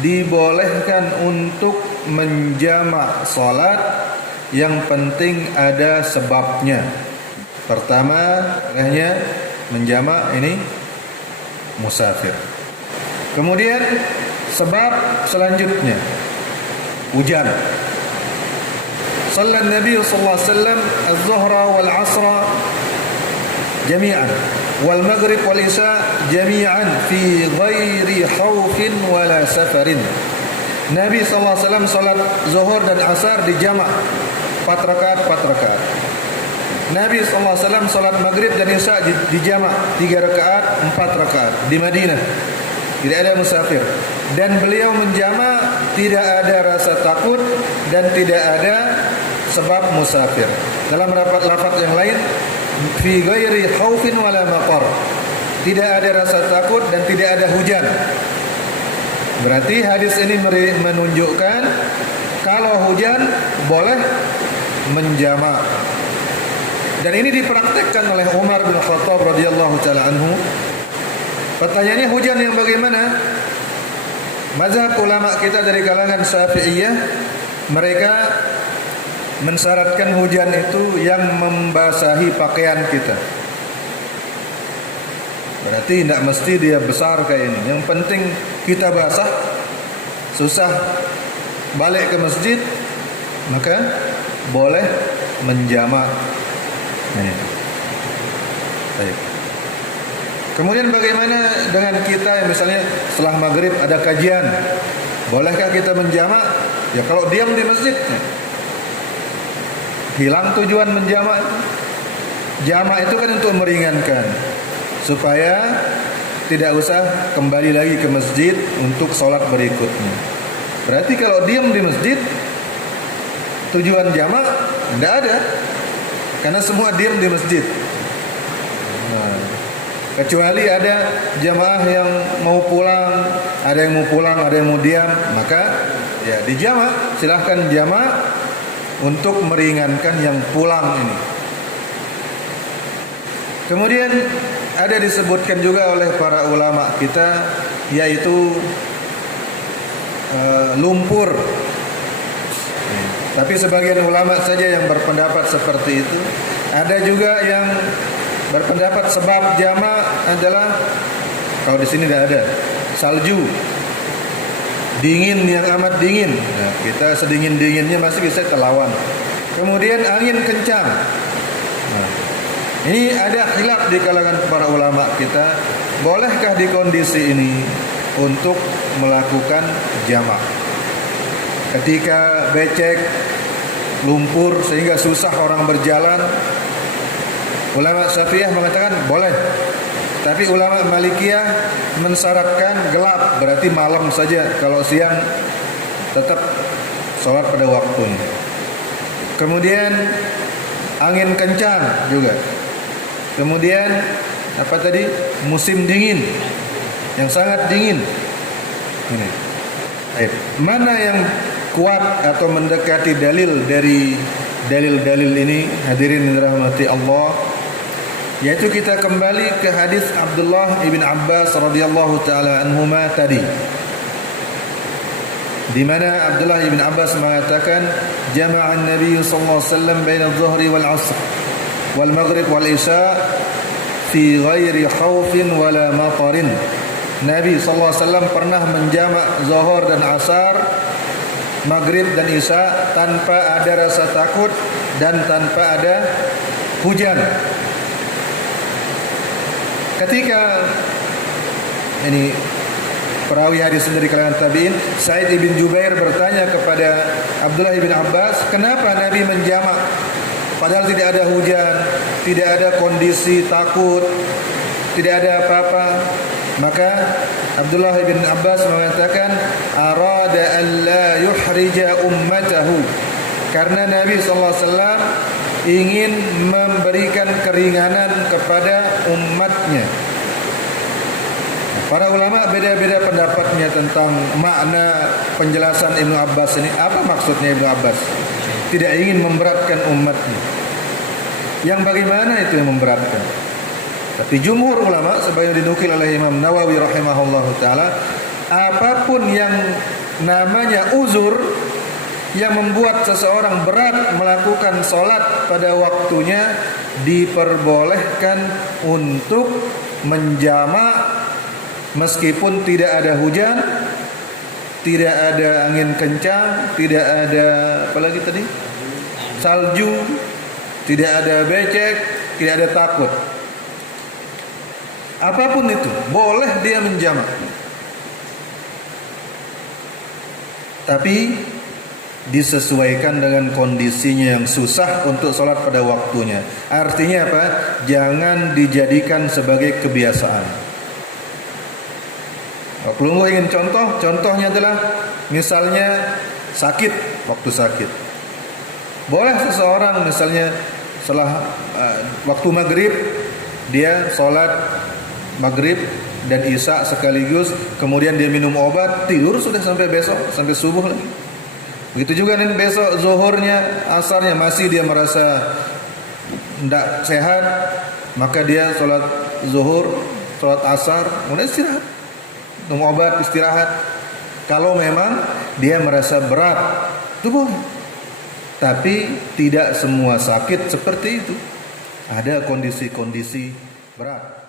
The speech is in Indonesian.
dibolehkan untuk menjamak salat, yang penting ada sebabnya. Pertama, hanya menjamak ini musafir. Kemudian sebab selanjutnya hujan. Sallan Nabi sallallahu alaihi wasallam az-zuhra wal 'asra jami'an wal maghrib wal isya jami'an fi ghairi khaufin wala safarin. Nabi sallallahu alaihi wasallam salat zuhur dan asar dijamak 4 rakaat. Nabi sallallahu alaihi wasallam salat maghrib dan isya dijamak 3 rakaat, 4 rakaat di Madinah. Tidak ada musafir, dan beliau menjamak tidak ada rasa takut dan tidak ada sebab musafir. Dalam lafaz yang lain, fi ghairi khaufin wala maqar, tidak ada rasa takut dan tidak ada hujan. Berarti hadis ini menunjukkan kalau hujan boleh menjamak. Dan ini dipraktekkan oleh Umar bin Khattab radhiyallahu taala anhu. Pertanyaannya, hujan yang bagaimana? Mazhab ulama kita dari kalangan Syafi'iyah, mereka mensyaratkan hujan itu yang membasahi pakaian kita. Berarti tidak mesti dia besar kayak ini. Yang penting kita basah, susah balik ke masjid, maka boleh menjamak. Baik. Kemudian bagaimana dengan kita yang misalnya setelah maghrib ada kajian, bolehkah kita menjamak? Ya kalau diam di masjid, hilang tujuan menjamak. Jamak itu kan untuk meringankan, supaya tidak usah kembali lagi ke masjid untuk sholat berikutnya. Berarti kalau diam di masjid, tujuan jamak tidak ada, karena semua diam di masjid. Kecuali ada jamaah yang mau pulang, ada yang mau pulang, ada yang mau diam, maka ya dijamak, silahkan jamak untuk meringankan yang pulang ini. Kemudian ada disebutkan juga oleh para ulama kita, yaitu lumpur. Tapi sebagian ulama saja yang berpendapat seperti itu. Ada juga yang berpendapat sebab jamak adalah, kalau di sini tidak ada, salju, dingin yang amat dingin. Nah, kita sedingin dinginnya masih bisa terlawan. Kemudian angin kencang. Nah, ini ada khilaf di kalangan para ulama kita, bolehkah di kondisi ini untuk melakukan jamak? Ketika becek, lumpur sehingga susah orang berjalan, ulama Syafi'iyah mengatakan boleh. Tapi ulama Malikiyah mensyaratkan gelap, berarti malam saja. Kalau siang tetap sholat pada waktunya. Kemudian angin kencang juga. Kemudian apa tadi? Musim dingin, yang sangat dingin. Ini. Mana yang kuat atau mendekati dalil dari dalil-dalil ini, hadirin dirahmati Allah? Yaitu kita kembali ke hadis Abdullah ibn Abbas radhiyallahu taala anhuma tadi, di mana Abdullah ibn Abbas mengatakan, jama'an Nabi sallallahu alaihi wasallam baina adh-dhuhri wal 'asr wal maghrib wal isya fi ghairi khaufin wala matarin. Nabi sallallahu alaihi wasallam pernah menjamak zuhur dan asar, maghrib dan isya tanpa ada rasa takut dan tanpa ada hujan. Ketika ini perawi hadis dari kalangan tabi'in, Sa'id bin Jubair bertanya kepada Abdullah bin Abbas, kenapa Nabi menjamak padahal tidak ada hujan, tidak ada kondisi takut, tidak ada apa-apa? Maka Abdullah bin Abbas mengatakan, arada an la yuhrija ummatahu, karena Nabi sallallahu alaihi wasallam ingin memberikan keringanan kepada umatnya. Para ulama beda-beda pendapatnya tentang makna penjelasan Ibnu Abbas ini. Apa maksudnya Ibnu Abbas? Tidak ingin memberatkan umatnya. Yang bagaimana itu yang memberatkan? Tapi jumhur ulama, sebagaimana dinukil oleh Imam Nawawi rahimahullahu taala, apapun yang namanya uzur yang membuat seseorang berat melakukan sholat pada waktunya, diperbolehkan untuk menjamak meskipun tidak ada hujan, tidak ada angin kencang, tidak ada apalagi tadi, salju, tidak ada becek, tidak ada takut. Apapun itu, boleh dia menjamak. Tapi disesuaikan dengan kondisinya yang susah untuk sholat pada waktunya. Artinya apa? Jangan dijadikan sebagai kebiasaan. Kalau ingin contoh, contohnya adalah misalnya sakit, waktu sakit. Boleh seseorang misalnya setelah waktu maghrib dia sholat maghrib dan isya sekaligus, kemudian dia minum obat, tidur sudah sampai besok, sampai subuh lagi. Begitu juga nih besok zuhurnya, asarnya masih dia merasa tidak sehat, maka dia sholat zuhur, sholat asar, kemudian istirahat, minum obat, istirahat. Kalau memang dia merasa berat, itu boleh. Tapi tidak semua sakit seperti itu. Ada kondisi-kondisi berat.